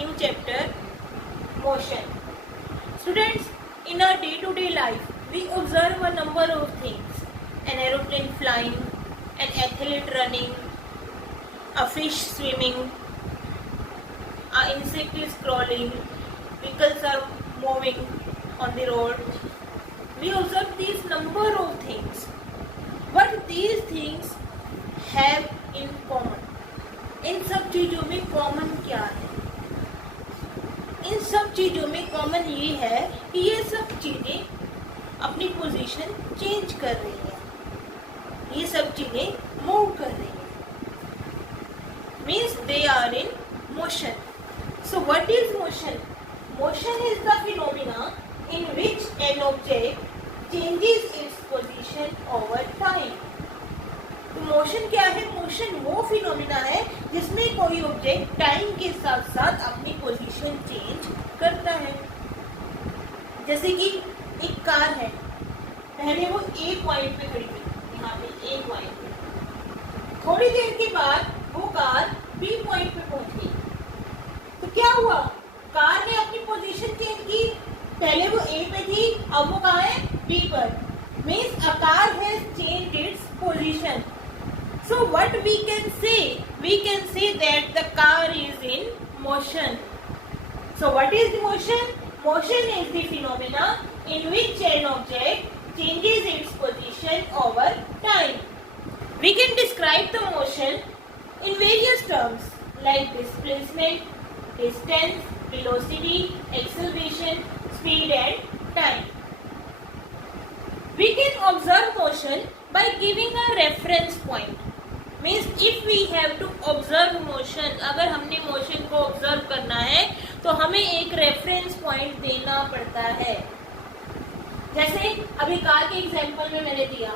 new chapter, motion. Students, in our day-to-day life, we observe a number of things. An aeroplane flying, an athlete running, a fish swimming, an insect is crawling, vehicles are moving on the road. We observe these number of things. What these things have in common? इन सब चीज़ों में common क्या है? इन सब चीज़ों में common ये है कि ये सब चीज़ें अपनी पोजीशन चेंज कर रही हैं, ये सब चीज़ें मूव कर रही हैं, means they are in motion. So what is motion? Motion is the phenomena in which an object changes its position over time. तो मोशन क्या है? मोशन वो फिनोमिना है जिसमें कोई ऑब्जेक्ट टाइम के साथ साथ अपनी पोजीशन चेंज करता है. जैसे कि एक कार है, पहले वो ए पॉइंट पे खड़ी थी, यहाँ पे ए पॉइंट पे, थोड़ी देर के बाद वो कार बी पॉइंट पे पहुंच गई. तो क्या हुआ? कार ने अपनी पोजीशन चेंज की. पहले वो ए पे थी, अब वो कहाँ है? बी पर. Means a car has changed its position. So what we can say? We can say that the car is in motion. So what is the motion? Motion is the phenomena in which an object changes its position over time. We can describe the motion in various terms like displacement, distance, velocity, acceleration, speed and time. We can observe motion by giving a reference point. Means if we have to observe motion, अगर हमने motion को observe करना है तो हमें एक reference point देना पड़ता है. जैसे अभी कार के एग्जांपल में मैंने दिया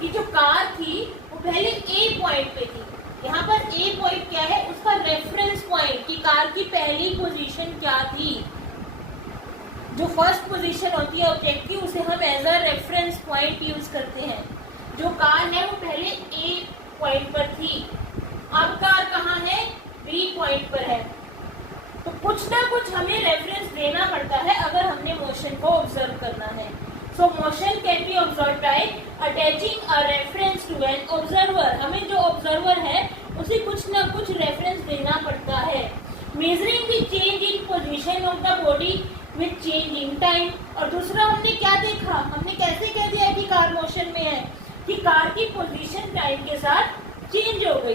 कि जो कार थी वो पहले ए पॉइंट पे थी. यहाँ पर ए पॉइंट क्या है? उसका रेफरेंस पॉइंट कि कार की पहली पोजीशन क्या थी. जो फर्स्ट पोजीशन होती है ऑब्जेक्ट की, उसे हम as a reference point use करते हैं. जो कार है वो पहले ए पॉइंट पर थी, अब कार कहाँ है? बी पॉइंट पर है. तो कुछ ना कुछ हमें रेफरेंस देना पड़ता है अगर हमने मोशन को ऑब्जर्व करना है. So motion can be observe by attaching a reference to an observer. हमें जो ऑब्जर्वर है उसे कुछ ना कुछ रेफरेंस देना पड़ता है. Measuring the change in position of the body with change in time. और दूसरा हमने क्या देखा? हमने कैसे कह दिया कि कार मोशन में है? कि कार की पोजीशन टाइम के साथ चेंज हो गई.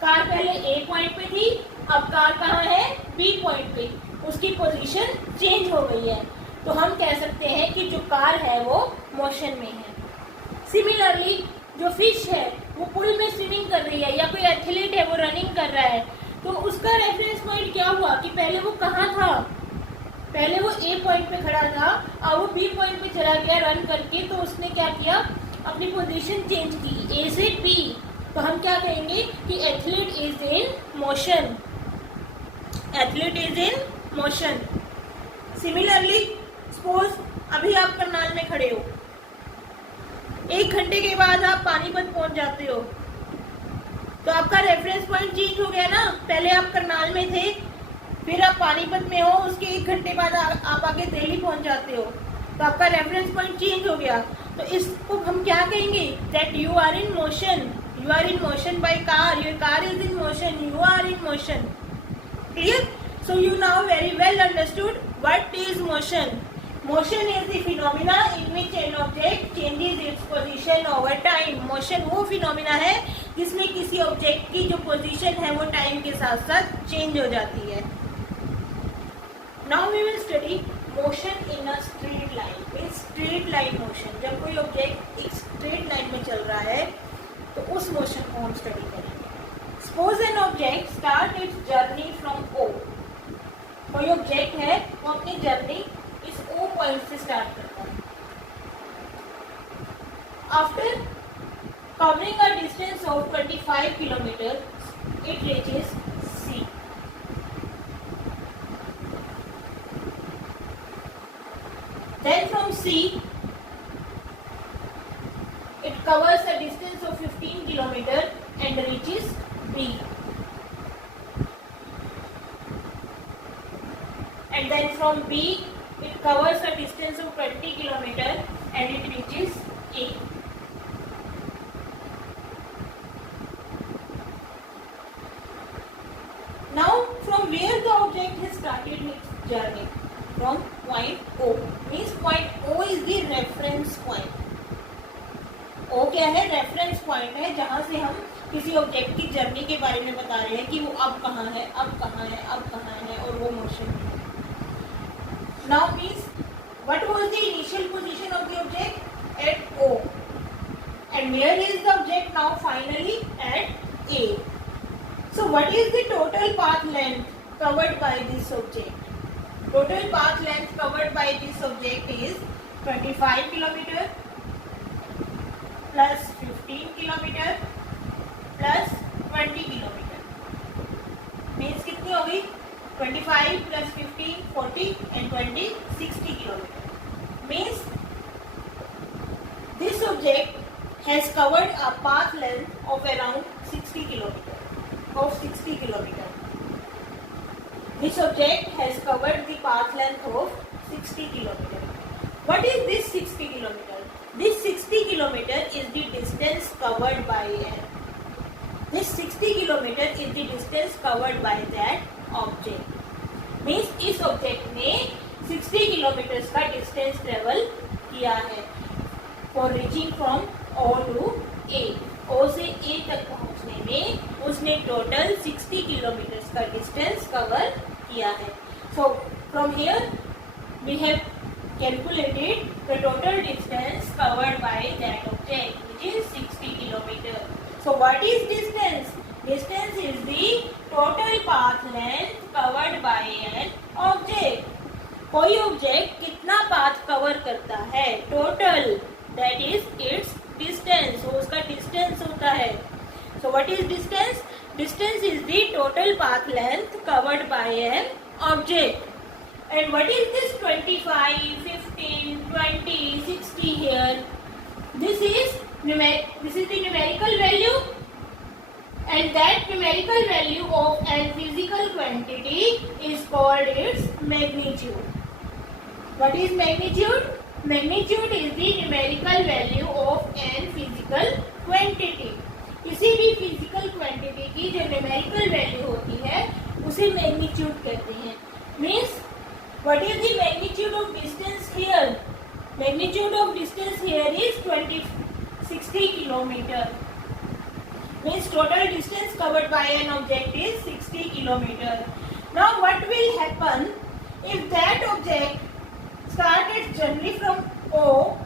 कार पहले ए पॉइंट पे थी, अब कार कहाँ है? बी पॉइंट पे. उसकी पोजीशन चेंज हो गई है. तो हम कह सकते हैं कि जो कार है वो मोशन में है. सिमिलरली जो फिश है वो पूल में स्विमिंग कर रही है, या कोई एथलीट है वो रनिंग कर रहा है, तो उसका रेफरेंस पॉइंट क्या हुआ कि पहले वो कहाँ था? पहले वो ए पॉइंट पे खड़ा था, अब वो बी पॉइंट पे चला गया रन करके. तो उसने क्या किया? अपनी पोजीशन चेंज की, ए से बी. तो हम क्या कहेंगे कि athlete is in motion. Athlete is in motion. Similarly suppose अभी आप करनाल में खड़े हो, 1 घंटे के बाद आप पानीपत पहुंच जाते हो, तो आपका रेफरेंस पॉइंट चेंज हो गया ना. पहले आप करनाल में थे, फिर आप पानीपत में हो, उसके 1 घंटे बाद आप आगे दिल्ली पहुंच जाते हो, तो आपका रेफरेंस पॉइंट चेंज हो गया. तो इसको हम क्या कहेंगे? That you are in motion. You are in motion by car. Your car is in motion. You are in motion. Clear? So you now very well understood what is motion. Motion is the phenomena in which an object changes its position over time. Motion वो phenomena है जिसमें किसी object की जो position है वो time के साथ साथ चेंज हो जाती है. Now we will study motion in a straight line. Straight line motion, जब कोई ऑब्जेक्ट एक स्ट्रेट लाइन में चल रहा है तो उस मोशन को हम स्टडी करेंगे. Suppose an object start its journey from O. कोई ऑब्जेक्ट है वो अपनी जर्नी इस ओ पॉइंट से स्टार्ट करता है. After covering a distance of 25 kilometre it reaches C. Then from C, it covers a distance of 15 km and reaches B. from B it covers a distance of 20 kilometer and it reaches A. Now from where the object has started its journey? From point O. Means point O is the reference point. O क्या है? Reference point है जहां से हम किसी object की journey के बारे में बता रहे हैं कि वो अब कहाँ है, अब कहाँ है, अब कहाँ है और वो मोशन में है. Now means what was the initial position of the object? At O. And where is the object now? Finally at A. So what is the total path length covered by this object? Total path length covered by this object is 25 kilometer plus 15 kilometer plus 20 kilometer. Means कितनी होगी? 25 plus 15 40 and 20 60 kilometer. Means this object has covered a path length of around 60 kilometer. Of 60 kilometer. This object has covered the path length of 60 kilometer. What is this 60 kilometer? This 60 kilometer is the distance covered by air. This 60 kilometer is the distance covered by that object. Means इस object ने 60 kilometers का distance travel किया है for reaching from O to A. O से A तक पहुंचने में उसने टोटल 60 किलोमीटर का डिस्टेंस कवर किया है. So from here we have calculated the total distance covered by that object which is 60 kilometre. So what is distance? Distance is the total path length covered by an object. कोई object कितना path cover करता है? Total. That is its distance. So उसका distance होता है. So what is distance? Distance is the total path length covered by an object. And what is this 25, 15, 20, 60 here? This is the numerical value, and that numerical value of a physical quantity is called its magnitude. What is magnitude? Magnitude is the numerical value of an physical quantity. किसी भी physical quantity की जो numerical value होती है उसे magnitude कहते हैं. Means what is the magnitude of distance here? Magnitude of distance here is 60 kilometer. Means total distance covered by an object is 60 kilometer. Now what will happen if that object start its journey from O,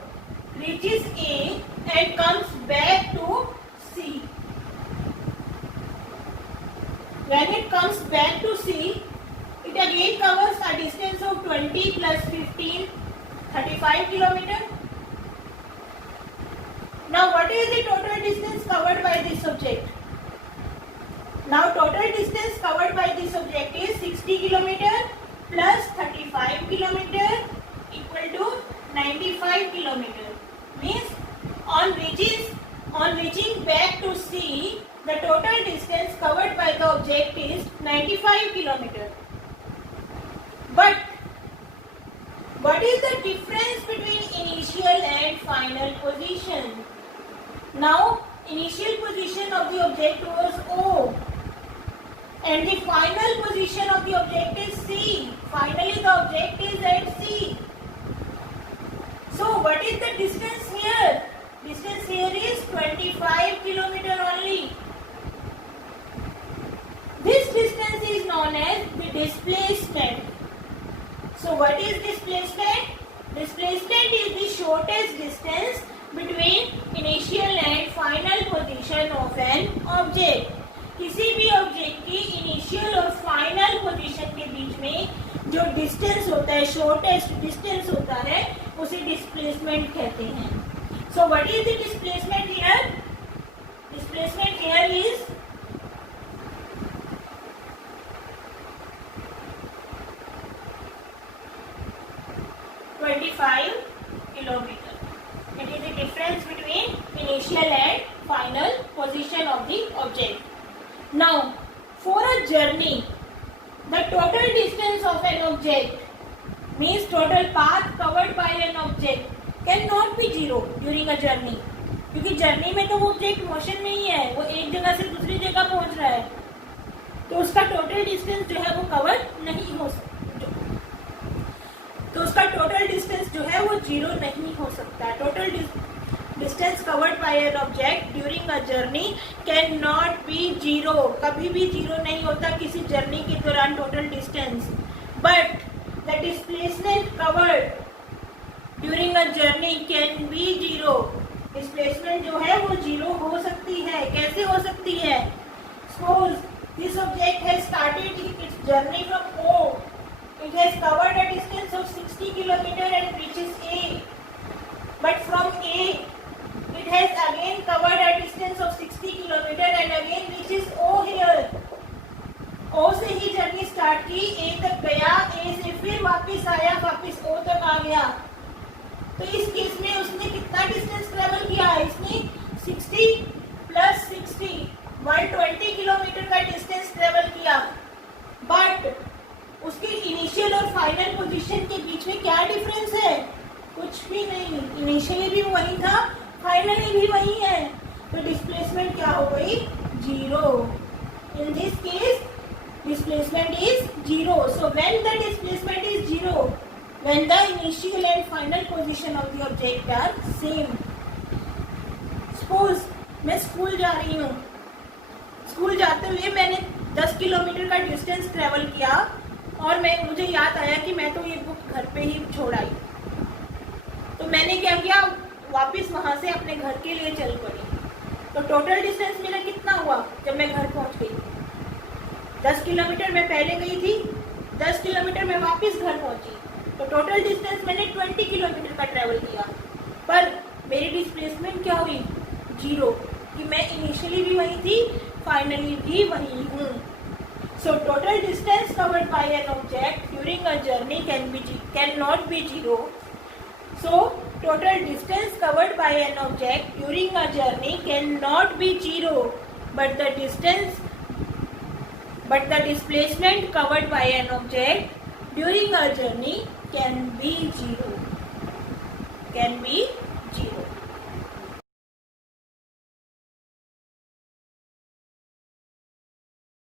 reaches A and comes back to C? When it comes back to C, it again covers a distance of 20 plus 15, 35 kilometer. Now what is the total distance covered by this object? Now total distance covered by this object is 60 kilometer plus 35 kilometer equal to 95 kilometer. Means on reaching back to C, the total distance covered by the object is 95 kilometer. But what is the difference between initial and final position? Now initial position of the object was O and the final position of the object is C. Finally the object is at C. So what is the distance here? Distance here is 25 kilometer only. This distance is known as the displacement. So what is displacement? Displacement is the shortest distance between initial and final position of an object. किसी भी object की initial और final position के बीच में जो distance होता है, shortest distance होता है, उसे डिस्प्लेसमेंट कहते हैं. सो what is the displacement here? Displacement here is kilometer. It is the difference between initial and final position of the object. Now, for a journey, the total distance of an object means total path covered by an object cannot be zero during a journey, क्योंकि journey में तो वो object motion में ही है, वो एक जगह से दूसरी जगह पहुंच रहा है, तो उसका टोटल डिस्टेंस जो है वो कवर नहीं हो सकता, तो उसका टोटल डिस्टेंस जो है वो जीरो नहीं हो सकता। Total distance covered by an object during a journey can not be zero, कभी भी जीरो नहीं होता किसी जर्नी के दौरान total distance, but the displacement covered during a journey can be zero, displacement जो है वो जीरो हो सकती है। कैसे हो सकती है? Suppose this object has started it's journey from O, it has covered a distance of 60 km and reaches A, but from A it has again covered a distance of 60 km and again reaches O here. O से ही journey start की, A तक गया, A से फिर वापस आया, वापस O तक आ गया, तो इस केस में उसने कितना डिस्टेंस ट्रेवल किया? इसने 60 प्लस 60 120 किलोमीटर का डिस्टेंस ट्रेवल किया, बट उसके इनिशियल और फाइनल पोजीशन के बीच में क्या डिफरेंस है? कुछ भी नहीं, इनिशियली भी वही था, फाइनली भी वही है, तो डिस्प्लेसमेंट क्या हो गई? Zero. In this case displacement is zero. So when the displacement is zero, when the initial and final position of the object are same. Suppose मैं स्कूल जा रही हूँ, स्कूल जाते हुए मैंने 10 किलोमीटर का डिस्टेंस ट्रेवल किया और मुझे याद आया कि मैं तो ये बुक घर पे ही छोड़ आई, तो मैंने क्या किया, वापस वहां से अपने घर के लिए चल पड़ी। तो टोटल डिस्टेंस मेरा कितना हुआ जब मैं घर पहुंच गई? 10 किलोमीटर मैं पहले गई थी, 10 किलोमीटर मैं वापस घर पहुंची, तो टोटल डिस्टेंस मैंने 20 किलोमीटर का ट्रेवल किया, पर मेरी डिस्प्लेसमेंट क्या हुई? जीरो, कि मैं इनिशियली भी वही थी, फाइनली भी वही हूँ। So total distance covered by an object during a journey cannot be zero. So total distance covered by an object during a journey cannot be zero, but the displacement covered by an object during a journey can be zero. Can be